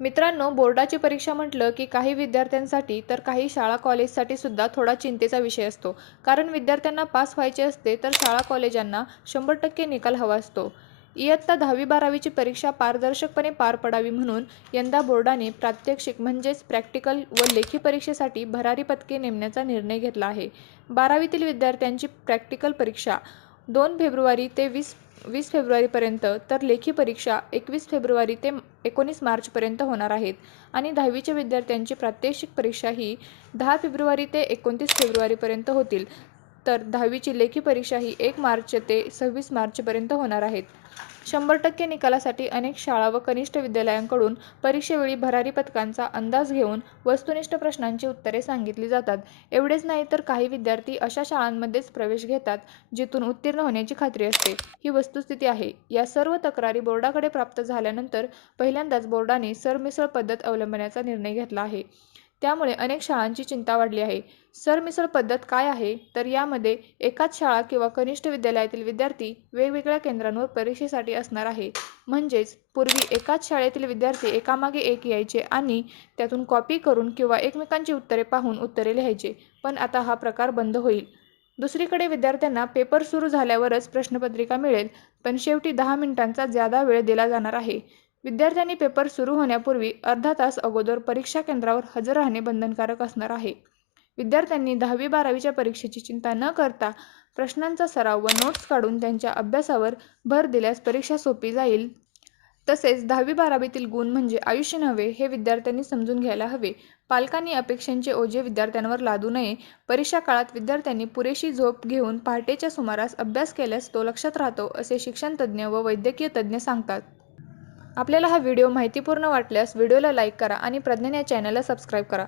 मित्रांनो बोर्डाची परीक्षा म्हटलं की काही विद्यार्थ्यांसाठी तर काही शाळा कॉलेजसाठी सुद्धा थोडा चिंतेचा विषय असतो. कारण विद्यार्थ्यांना पास व्हायचे असते तर शाळा कॉलेजांना शंभर टक्के निकाल हवा असतो. इयत्ता दहावी बारावीची परीक्षा पारदर्शकपणे पार पडावी म्हणून यंदा बोर्डाने प्रात्यक्षिक म्हणजेच प्रॅक्टिकल व लेखी परीक्षेसाठी भरारी पथके नेमण्याचा निर्णय घेतला आहे. बारावीतील विद्यार्थ्यांची प्रॅक्टिकल परीक्षा दोन फेब्रुवारी ते वीस वीस फेब्रुवारीपर्यंत तर लेखी परीक्षा एकवीस फेब्रुवारी ते एकोणीस मार्चपर्यंत होणार आहेत. आणि दहावीच्या विद्यार्थ्यांची प्रात्यक्षिक परीक्षा ही दहा फेब्रुवारी ते एकोणतीस फेब्रुवारीपर्यंत होतील. तर दहावीची लेखी परीक्षा ही एक मार्च ते सव्वीस मार्चपर्यंत होणार आहेत. शंभर टक्के निकालासाठी अनेक शाळा व कनिष्ठ विद्यालयांकडून परीक्षेवेळी भरारी पथकांचा अंदाज घेऊन वस्तुनिष्ठ प्रश्नांची उत्तरे सांगितली जातात. एवढेच नाही तर काही विद्यार्थी अशा शाळांमध्येच प्रवेश घेतात जिथून उत्तीर्ण होण्याची खात्री असते. ही वस्तुस्थिती आहे. या सर्व तक्रारी बोर्डाकडे प्राप्त झाल्यानंतर पहिल्यांदाच बोर्डाने सरमिसळ पद्धत अवलंबण्याचा निर्णय घेतला आहे. त्यामुळे अनेक शाळांची चिंता वाढली आहे. सरमिसळ पद्धत काय आहे? तर यामध्ये एकाच शाळा किंवा कनिष्ठ विद्यालयातील विद्यार्थी वेगवेगळ्या केंद्रांवर परीक्षेसाठी असणार आहे. म्हणजेच पूर्वी एकाच शाळेतील विद्यार्थी एकामागे एक यायचे आणि त्यातून कॉपी करून किंवा एकमेकांची उत्तरे पाहून उत्तरे लिहायचे. पण आता हा प्रकार बंद होईल. दुसरीकडे विद्यार्थ्यांना पेपर सुरू झाल्यावरच प्रश्नपत्रिका मिळेल पण शेवटी दहा मिनिटांचा ज्यादा वेळ दिला जाणार आहे. विद्यार्थ्यांनी पेपर सुरू होण्यापूर्वी अर्धा तास अगोदर परीक्षा केंद्रावर हजर राहणे बंधनकारक असणार आहे. विद्यार्थ्यांनी दहावी बारावीच्या परीक्षेची चिंता न करता प्रश्नांचा सराव व नोट्स काढून त्यांच्या अभ्यासावर भर दिल्यास परीक्षा सोपी जाईल. तसेच दहावी बारावीतील गुण म्हणजे आयुष्य नव्हे हे विद्यार्थ्यांनी समजून घ्यायला हवे. पालकांनी अपेक्षांचे ओझे विद्यार्थ्यांवर लादू नये. परीक्षा काळात विद्यार्थ्यांनी पुरेशी झोप घेऊन पहाटेच्या सुमारास अभ्यास केल्यास तो लक्षात राहतो असे शिक्षणतज्ज्ञ व वैद्यकीय तज्ज्ञ सांगतात. आपल्याला हा व्हिडिओ माहितीपूर्ण वाटल्यास व्हिडिओला लाईक करा आणि प्रज्ञान या चॅनलला सबस्क्राईब करा.